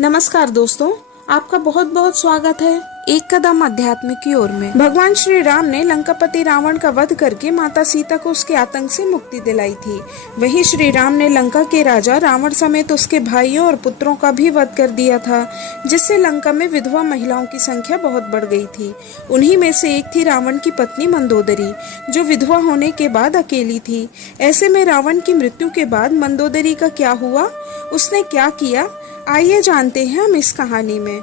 नमस्कार दोस्तों, आपका बहुत बहुत स्वागत है एक कदम अध्यात्म की ओर में। भगवान श्री राम ने लंकापति रावण का वध करके माता सीता को उसके आतंक से मुक्ति दिलाई थी। वहीं श्री राम ने लंका के राजा रावण समेत उसके भाइयों और पुत्रों का भी वध कर दिया था, जिससे लंका में विधवा महिलाओं की संख्या बहुत बढ़ गई थी। उन्हीं में से एक थी रावण की पत्नी मंदोदरी, जो विधवा होने के बाद अकेली थी। ऐसे में रावण की मृत्यु के बाद मंदोदरी का क्या हुआ, उसने क्या किया, आइए जानते हैं हम इस कहानी में।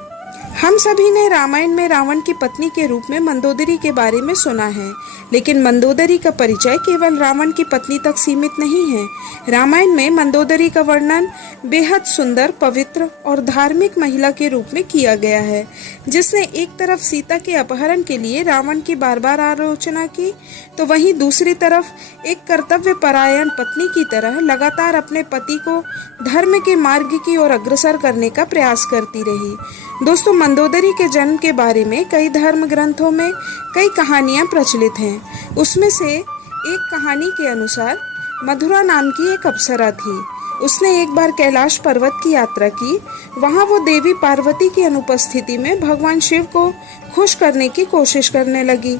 हम सभी ने रामायण में रावण की पत्नी के रूप में मंदोदरी के बारे में सुना है, लेकिन मंदोदरी का परिचय केवल रावण की पत्नी तक सीमित नहीं है। रामायण में मंदोदरी का वर्णन बेहद सुंदर, पवित्र और धार्मिक महिला के रूप में किया गया है, जिसने एक तरफ सीता के अपहरण के लिए रावण की बार बार आलोचना की, तो वहीं दूसरी तरफ एक कर्तव्य परायण पत्नी की तरह लगातार अपने पति को धर्म के मार्ग की ओर अग्रसर करने का प्रयास करती रही। दोस्तों, मंदोदरी के जन्म के बारे में कई धर्म ग्रंथों में कई कहानियां प्रचलित हैं। उसमें से एक कहानी के अनुसार मधुरा नाम की एक अप्सरा थी। उसने एक बार कैलाश पर्वत की यात्रा की। वहां वो देवी पार्वती की अनुपस्थिति में भगवान शिव को खुश करने की कोशिश करने लगी।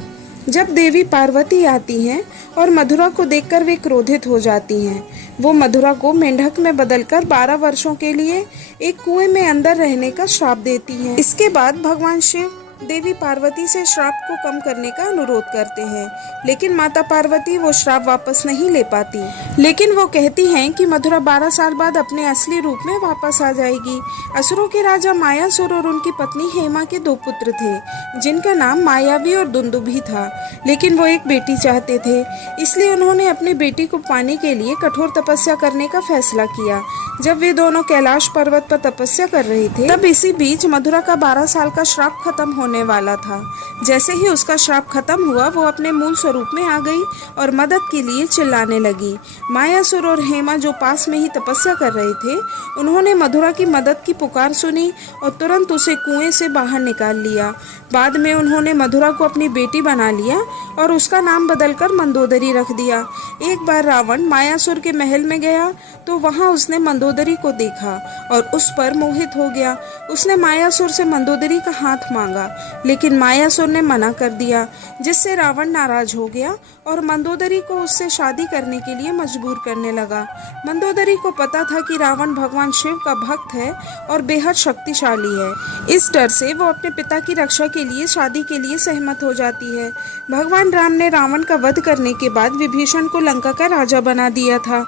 जब देवी पार्वती आती हैं और मधुरा को देखकर वे क्रोधित हो जाती हैं। वो मधुरा को मेंढक में बदलकर 12 वर्षों के लिए एक कुएं में अंदर रहने का श्राप देती हैं। इसके बाद भगवान शिव देवी पार्वती से श्राप को कम करने का अनुरोध करते हैं, लेकिन माता पार्वती वो श्राप वापस नहीं ले पाती। लेकिन वो कहती हैं कि मधुरा 12 साल बाद अपने असली रूप में वापस आ जाएगी। असुरों के राजा मायासुर और उनकी पत्नी हेमा के 2 पुत्र थे, जिनका नाम मायावी और दुंदुभी था। लेकिन वो एक बेटी चाहते थे, इसलिए उन्होंने अपनी बेटी को पाने के लिए कठोर तपस्या करने का फैसला किया। जब वे दोनों कैलाश पर्वत पर तपस्या कर रहे थे, तब इसी बीच मधुरा का 12 साल का श्राप खत्म होने वाला था। जैसे ही उसका श्राप खत्म हुआ, वो अपने मूल स्वरूप में आ गई और मदद के लिए चिल्लाने लगी। मायासुर और हेमा, जो पास में ही तपस्या कर रहे थे, उन्होंने मधुरा की मदद की पुकार सुनी और तुरंत उसे कुएं से बाहर निकाल लिया। बाद में उन्होंने मधुरा को अपनी बेटी बना लिया और उसका नाम बदलकर मंदोदरी रख दिया। एक बार रावण मायासुर के महल में गया तो वहां उसने मंदोदरी को देखा और उस पर मोहित हो गया। उसने मायासुर से मंदोदरी का हाथ मांगा, लेकिन मायासुर ने मना कर दिया, जिससे रावण नाराज हो गया और मंदोदरी को उससे शादी करने के लिए मजबूर करने लगा। मंदोदरी को पता था कि रावण भगवान शिव का भक्त है और बेहद शक्तिशाली है। इस डर से वो अपने पिता की रक्षा के लिए शादी के लिए सहमत हो जाती है। भगवान राम ने रावण का वध करने के बाद विभीषण को लंका का राजा बना दिया था।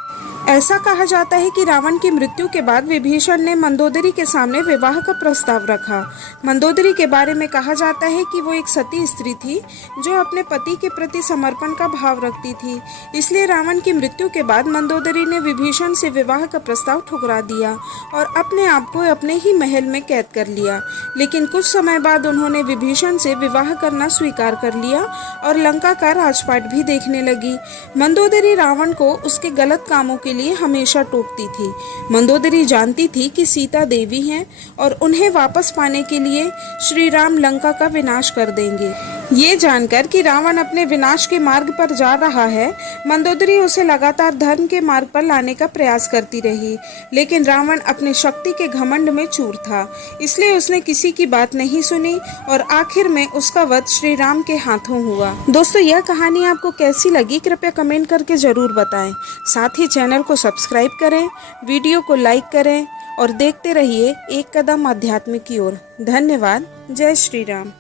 ऐसा कहा जाता है कि रावण की मृत्यु के बाद विभीषण ने मंदोदरी के सामने विवाह का प्रस्ताव रखा। मंदोदरी के बारे में कहा जाता है कि वो एक सती स्त्री थी, जो अपने पति के प्रति समर्पण का भाव रखती थी। इसलिए रावण की मृत्यु के बाद मंदोदरी ने विभीषण से विवाह का प्रस्ताव ठुकरा दिया और अपने आप को अपने ही महल में कैद कर लिया। लेकिन कुछ समय बाद उन्होंने विभीषण से विवाह करना स्वीकार कर लिया और लंका का राजपाट भी देखने लगी। मंदोदरी रावण को उसके गलत कामों के लिए हमेशा टोकती थी। मंदोदरी जानती थी कि सीता देवी हैं और उन्हें वापस पाने के लिए श्री राम लंका का विनाश कर देंगे। ये जानकर कि रावण अपने विनाश के मार्ग पर जा रहा है, मंदोदरी उसे लगातार धर्म के मार्ग पर लाने का प्रयास करती रही। लेकिन रावण अपने शक्ति के घमंड में चूर था, इसलिए उसने किसी की बात नहीं सुनी और आखिर में उसका वध श्री राम के हाथों हुआ। दोस्तों, यह कहानी आपको कैसी लगी, कृपया कमेंट करके जरूर बताएं। साथ ही चैनल को सब्सक्राइब करें, वीडियो को लाइक करें और देखते रहिए एक कदम अध्यात्म की ओर। धन्यवाद। जय श्री राम।